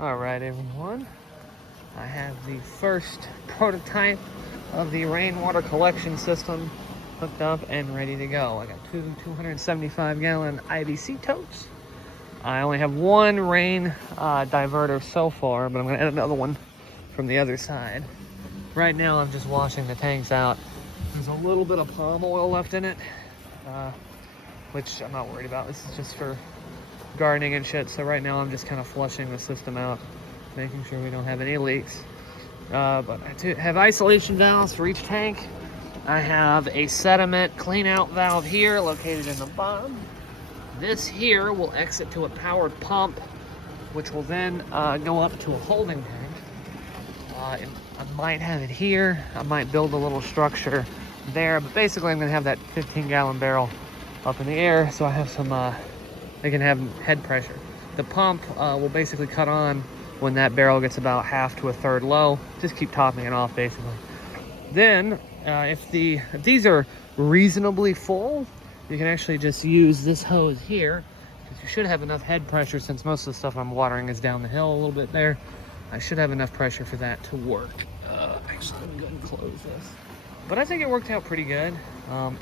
All right, everyone. I have the first prototype of the rainwater collection system hooked up and ready to go. I got two 275-gallon IBC totes. I only have one rain diverter so far, but I'm going to add another one from the other side. Right now, I'm just washing the tanks out. There's a little bit of palm oil left in it, which I'm not worried about. This is just for gardening and shit. So right now, I'm just kind of flushing the system out, making sure we don't have any leaks. But I have isolation valves for each tank. I have a sediment clean out valve here located in the bottom. This here will exit to a powered pump, which will then go up to a holding tank. I might have it here. I might build a little structure there, but basically I'm gonna have that 15-gallon barrel up in the air so I have some, they can have head pressure. The pump will basically cut on when that barrel gets about half to a third low. Just keep topping it off basically. Then if these are reasonably full, you can actually just use this hose here, because you should have enough head pressure. Since most of the stuff I'm watering is down the hill a little bit there, I should have enough pressure for that to work. Actually, let me go and close this. But I think it worked out pretty good.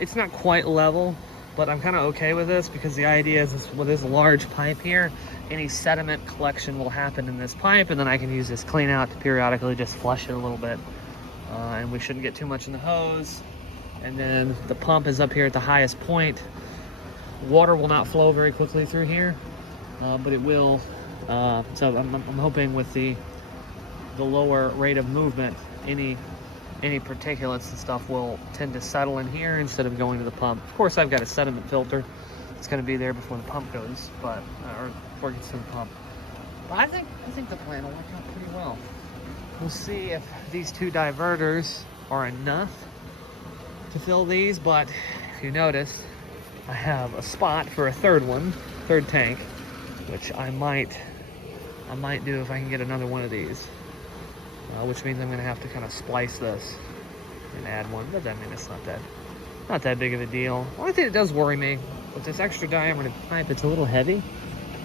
It's not quite level, but I'm kind of okay with this, because the idea is with this large pipe here, any sediment collection will happen in this pipe, and then I can use this clean out to periodically just flush it a little bit. And we shouldn't get too much in the hose. And then the pump is up here at the highest point. Water will not flow very quickly through here, but it will. So I'm hoping with the lower rate of movement, any particulates and stuff will tend to settle in here instead of going to the pump. Of course, I've got a sediment filter. It's going to be there before the pump goes, but or before it gets to the pump. But I think the plan will work out pretty well. We'll see if these two diverters are enough to fill these, but if you notice, I have a spot for a third tank, which I might do if I can get another one of these, which means I'm gonna have to kind of splice this and add one. But I mean, it's not that big of a deal. The only thing that does worry me with this extra diameter pipe, it's a little heavy,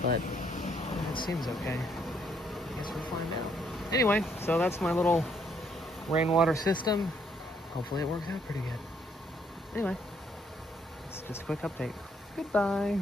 but it seems okay. I guess we'll find out. Anyway, so that's my little rainwater system. Hopefully it works out pretty good. Anyway, it's just a quick update. Goodbye.